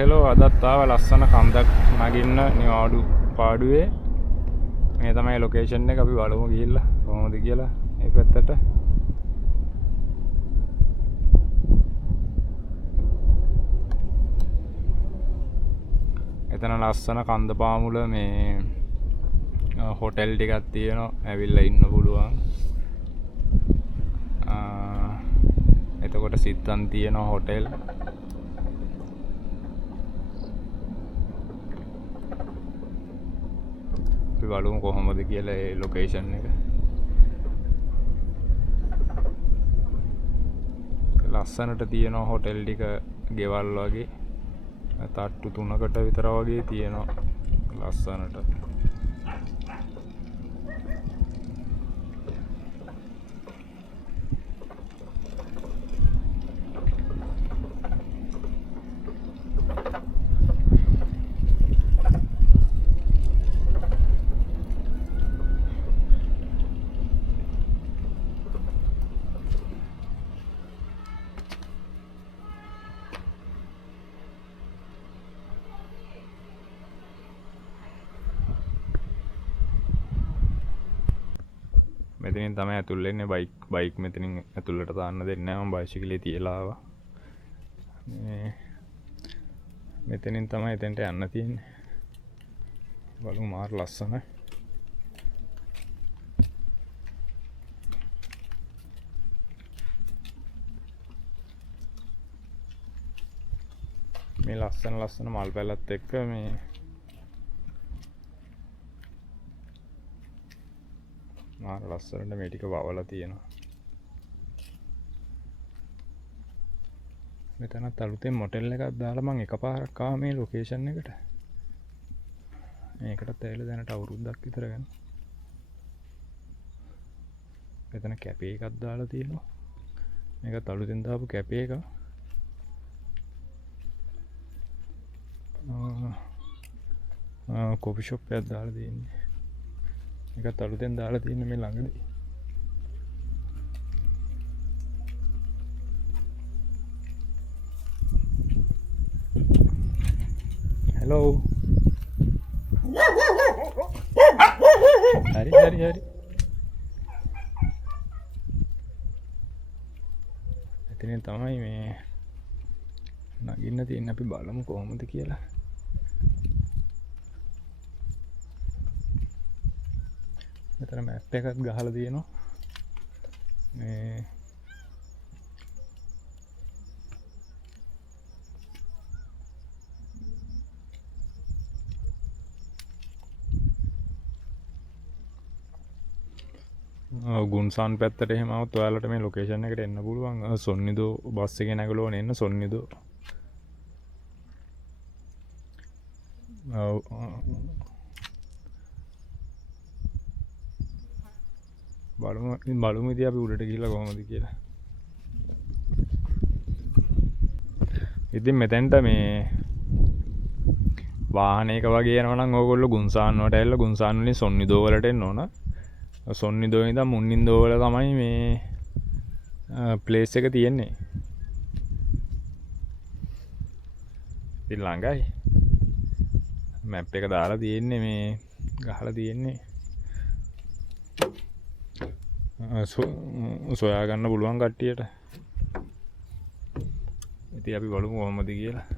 Hello අදත් ආව ලස්සන කන්දක් නගින්න නිවාඩු පාඩුවේ. මේ තමයි ලොකේෂන් එක. අපි බලමු ගිහිල්ලා කොහොමද කියලා මේ පැත්තට. එතන ලස්සන කන්ද පාමුල මේ හොටෙල් ටිකක් තියෙනවා. ඇවිල්ලා ඉන්න පුළුවන්. එතකොට සිත්තන් තියෙනවා හොටෙල්. අපි බලමු කොහොමද කියලා ඒ ලොකේෂන් එක. ලස්සනට තියෙනවා හොටෙල් ටික ගෙවල් වගේ. තට්ටු 3කට විතර වගේ තියෙනවා ලස්සනට. මෙතනින් තමයි ඇතුල් වෙන්නේ. බයික් මෙතනින් ඇතුළට දාන්න දෙන්නේ නැහැ. මම බයිසිකලේ තියලා ආවා. මෙතනින් තමයි එතෙන්ට යන්න තියෙන්නේ. බලමු මාර ලස්සනයි. මේ ලස්සන මල් පැලත් එක්ක මේ මාර ලස්සනට මේ ටික වවලා තියෙනවා. මෙතනත් අලුතෙන් මොටෙල් එකක් දාලා මම එකපාරක් ආවා මේ ලොකේෂන් එකට. මේකටත් ඇවිල්ලා දැනට අවුරුද්දක් විතර ගන්න. මෙතන කැපේ එකක් දාලා තියෙනවා. මේකත් අලුතෙන් දාපු කැපේ එක. කොෆි ෂොප් එකක් දාලා තියෙන්නේ. එකත් අලුතෙන් දාලා තියෙන මේ ළඟදී. හෙලෝ. හරි. එතනින් තමයි මේ නගින්න තියෙන්නේ. අපි බලමු කොහොමද කියලා. මෙතන මැප් එකක් ගහලා තියෙනවා. මේ ගුන්සාන් පැත්තට එහෙම આવත් ඔයාලට මේ ලොකේෂන් එකට එන්න පුළුවන්. සොන්නිදෝ බස් එකේ නැගලා ඕනේ එන්න සොන්නිදෝ. බලමු ඉතින් අපි උඩට ගිහිල්ලා කොහොමද කියලා. ඉතින් මෙතෙන්ට මේ වාහනයක වගේ යනවා නම් ඕගොල්ලෝ ගුන්සාන් වලට ඇවිල්ලා ගුන්සාන් වලින් සොන්නිදෝ වලට එන්න ඕන. සොන්නිදෝ ඉඳන් මුන්නින්දෝ වල තමයි මේ ප්ලේස් එක තියෙන්නේ. ඉතින් ළඟයි. මැප් එක දාලා තියෙන්නේ මේ ගහලා තියෙන්නේ. සොයා ගන්න පුළුවන් කට්ටියට. ඉතින් අපි බලමු කොහොමද කියලා.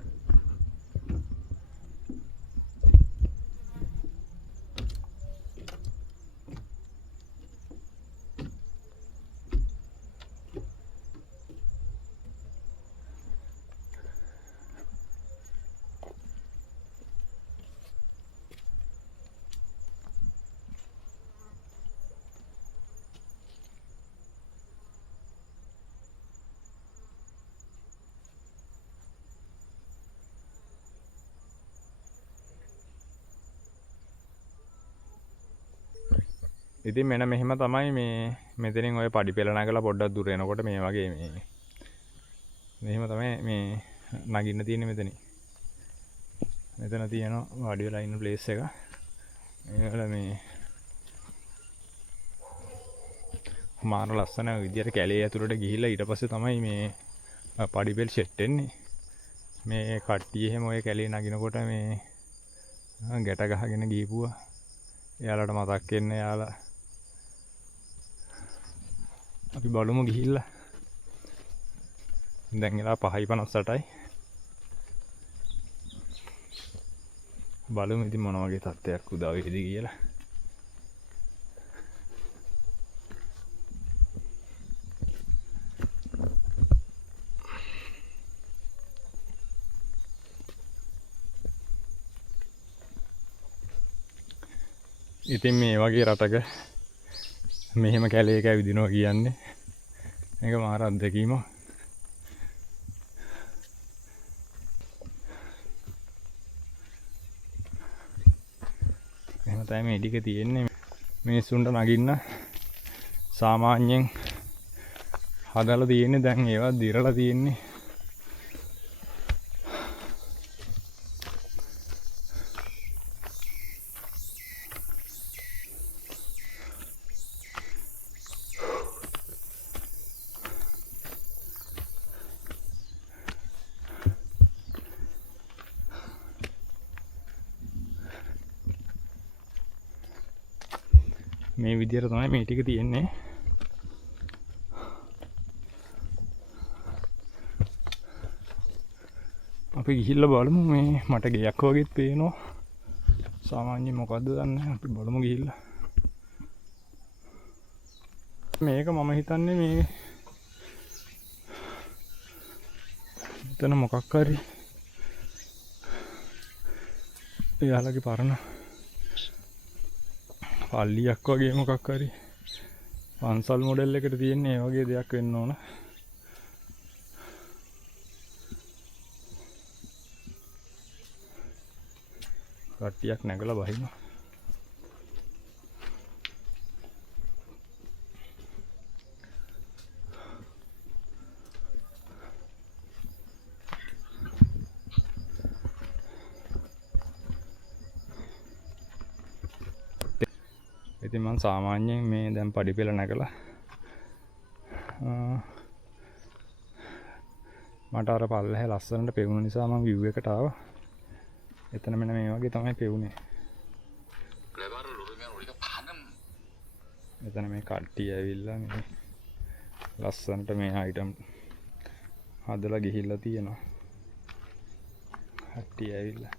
ඉතින් මෙන්න මෙහෙම තමයි මේ මෙතනින් ඔය පඩි පෙළ නගලා පොඩ්ඩක් දුර එනකොට මේ වගේ මේ මෙහෙම තමයි මේ නගින්න තියෙන්නේ මෙතනින්. මෙතන තියෙනවා වාඩි වෙලා ඉන්න ප්ලේස් එක. මේවල මේ මාර ලස්සන විදියට කැලේ ඇතුළට ගිහිල්ලා ඊට පස්සේ තමයි මේ පඩි පෙළ සෙට් වෙන්නේ. මේ කට්ටිය එහෙම ඔය කැලේ නගිනකොට මේ ගැට ගහගෙන ගිහපුවා. එයාලට මතක් වෙන්නේ එයාලා අපි බලමු ගිහිල්ලා. දැන් එලා 5:58යි. බලමු ඉතින් මොන වගේ තත්ත්වයක් උදා වෙයිද කියලා. ඉතින් මේ වගේ රටක මෙහෙම කැලේක ඇවිදිනවා කියන්නේ මේක මාර අත්දැකීමක්. එහෙම තමයි මේ ටික තියෙන්නේ. මිනිස්සුන්ට නගින්න සාමාන්‍යයෙන් හදලා තියෙන්නේ. දැන් ඒවා දිරලා තියෙන්නේ. මේ විදියට තමයි මේ ටික තියෙන්නේ. අපි ගිහිල්ලා බලමු. මේ මට ගෙයක් වගේත් පේනවා. සාමාන්‍යයෙන් මොකද්ද දන්නේ. අපි බලමු ගිහිල්ලා. මේක මම හිතන්නේ මේ මෙතන මොකක් හරි එයාලගේ පරණ පල්ලියක් වගේ මොකක් හරි පන්සල් මොඩල් එකට තියෙන ඒ වගේ දෙයක් වෙන්න ඕන. කට්ටියක් නැගලා බහිනවා. ඉතින් මම සාමාන්‍යයෙන් මේ දැන් පඩි පෙළ නැගලා මට අර පල්ලෙහා ලස්සනට පෙවුන නිසා මම view එකට ආවා. එතන මෙන්න මේ වගේ තමයි පෙවුනේ. එතන මේ කට්ටිය ඇවිල්ලා මේ ලස්සනට මේ අයිටම් හදලා ගිහිල්ලා තියෙනවා. කට්ටිය ඇවිල්ලා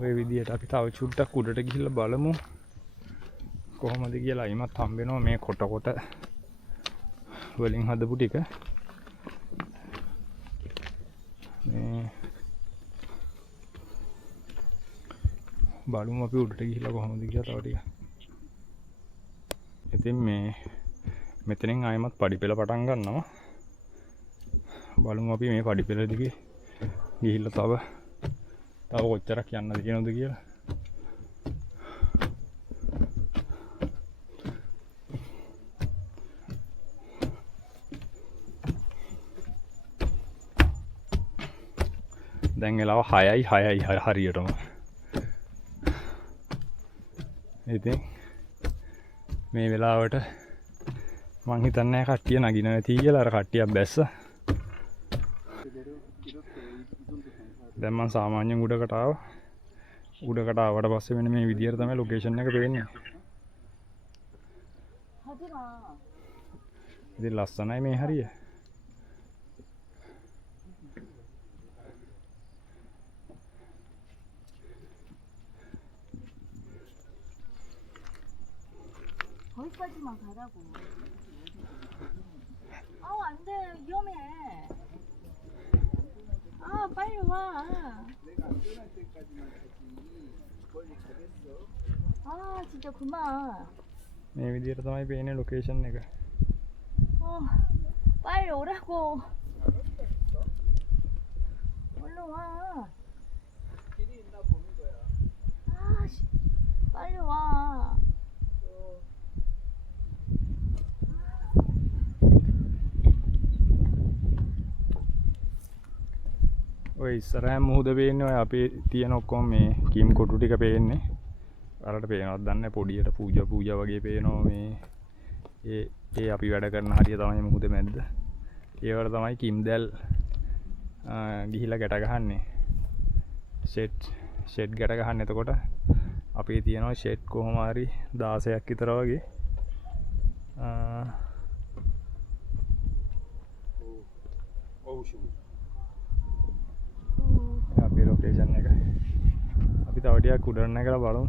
ඔය විදියට අපි තව චුට්ටක් උඩට ගිහිල්ලා බලමු කොහොමද කියලා. අයිමත් හම්බ වෙනවා මේ කොට වලින් හදපු ටික. මේ බලමු අපි උඩට ගිහිල්ලා කොහොමද කියලා තව ටික. ඉතින් මේ මෙතනින් ආයිමත් පඩි පෙළ පටන් ගන්නවා. බලමු අපි මේ පඩි පෙළ දිගේ ගිහිල්ලා තව කොච්චරක් යන්නද කියනවද කියලා. දැන් වෙලාව 6:06 හරියටම. ඉතින් මේ වෙලාවට මං හිතන්නේ කට්ටිය නගින නැති කියලා. අර කට්ටියක් බැස්සා. දැන් මම සාමාන්‍යයෙන් උඩකට ආවා. උඩකට ආවට පස්සේ මෙන්න මේ විදියට තමයි ලොකේෂන් එක පේන්නේ. ඉතින් ලස්සනයි මේ හරිය. 거기까지만 가라고. 아우 안 돼. 위험해. 아 빨리 와. 내가 안 떠날 때까지만 가지. 멀리 가겠어. 아 진짜 그만. මේ විදියට තමයි පේන්නේ ලොකේෂන් එක. 빨리 오라고. 얼른 와. 길이 있나 보는 거야. 아 빨리 와. ඔය ඉස්සරහම මුහුද පේන්නේ ඔය අපේ තියෙන ඔක්කොම මේ කීම් කොටු ටික පේන්නේ. අරට පේනවත් දන්නේ නැහැ පොඩියට පූජා වගේ පේනවා මේ ඒ අපි වැඩ කරන හරිය තමයි මුහුද මැද්ද. ඒවට තමයි කිම් දැල් ගිහිලා ගැට ගහන්නේ. ෂෙඩ් ගැට ගහන්න. එතකොට අපේ තියෙනවා ෂෙඩ් කොහොම හරි 16ක් විතර වගේ. අපේ ලොකේෂන් එක. අපි තව ටිකක් උඩට නැගලා බලමු.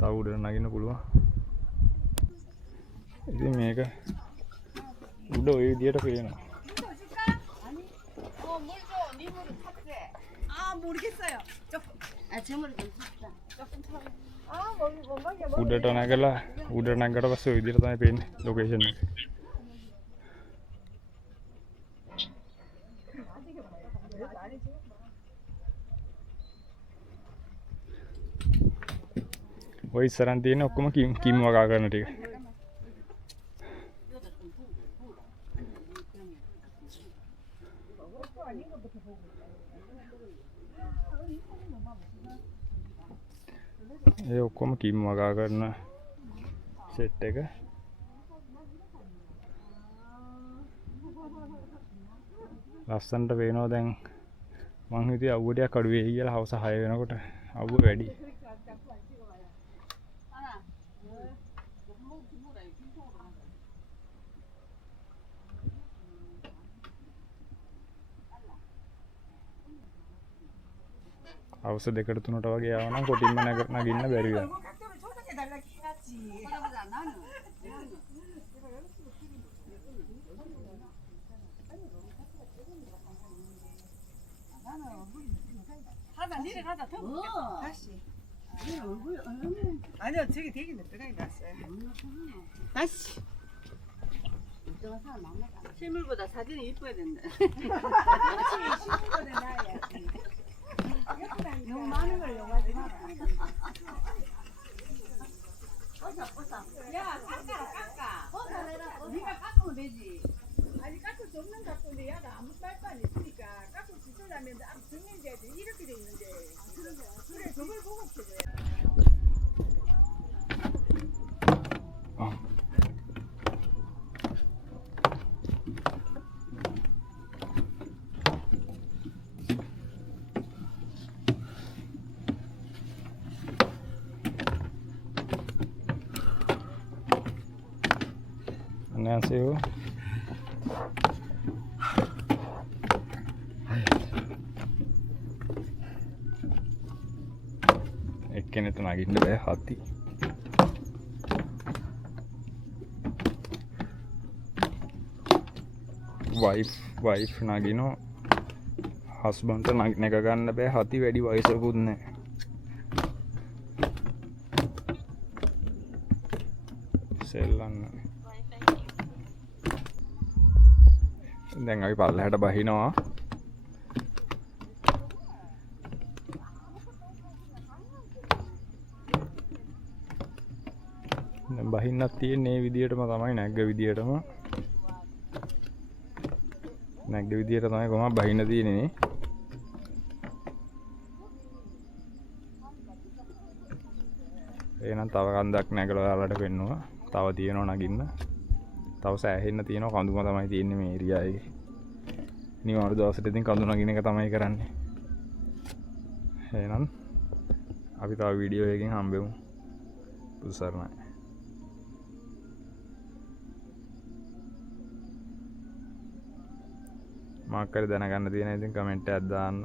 තව උඩට නගින්න පුළුවන්. ඉතින් මේක උඩ ওই විදියට පේනවා. 모르겠어요. 재물을 좀 샀다. උඩට නැගලා උඩට නැගකට පස්සේ ওই විදියට තමයි පේන්නේ ලොකේෂන් එක. ඔය ඉස්සරන් තියෙන ඔක්කොම කිම් වගා කරන ටික. ඒ ඔක්කොම කිම් වගා කරන සෙට් එක. ලස්සනට පේනවා දැන් මං හිතුවේ අවුව ටිකක් අඩු වෙයි කියලා හවස 6 වෙනකොට අවුව වැඩි. හවස 2ට 3ට වගේ ආවනම් කොටින්ම නගින්න බැරි වෙනවා. 내려가다 더 다시. 아니요, 저기 되게 늦게 났어요. 다시. 실물보다 사진이 이뻐야 된다. 신문고에 나야지. 너무 많은 걸 요구하지 마라. 야, 깎아. 네가 깎으면 되지. 아니 깎을 수 없는 깎는데 야가 아무 말도 안 있으니까 깎을 수 있으려면 정리해야지. 이렇게 돼 있는데. 그래, 저걸 보고 쳐줘야. 안녕하세요. එක්කෙනෙක් නගින්න බෑ හති. වයිෆ් නගිනෝ හස්බන්ඩ්ට නැග ගන්න බෑ හති වැඩි වයසකුත් නැහැ. සෙල්ලන්න. දැන් අපි පල්ලෙහාට බහිනවා. දැන් බහින්නත් තියෙන්නේ මේ විදියටම තමයි නැග්ග විදියටම. නැග්ග විදියට තමයි කොහොමද බහින්න තියෙන්නේ නේ. එහෙනම් තව කන්දක් නැගලා ඔයාලට පෙන්නුවා. තව තියෙනවා නගින්න. තව සෑහෙන්න තියෙනවා කඳුම තමයි තියෙන්නේ මේ ඒරියා එකේ. නිවාඩු දවසට ඉතින් කඳු නගින එක තමයි කරන්නේ. එහෙනම් අපි තව වීඩියෝ එකකින් හම්බෙමු. පුදුසරණයි. මාක් කර දැනගන්න තියෙන ඉතින් කමෙන්ට් එකක් දාන්න.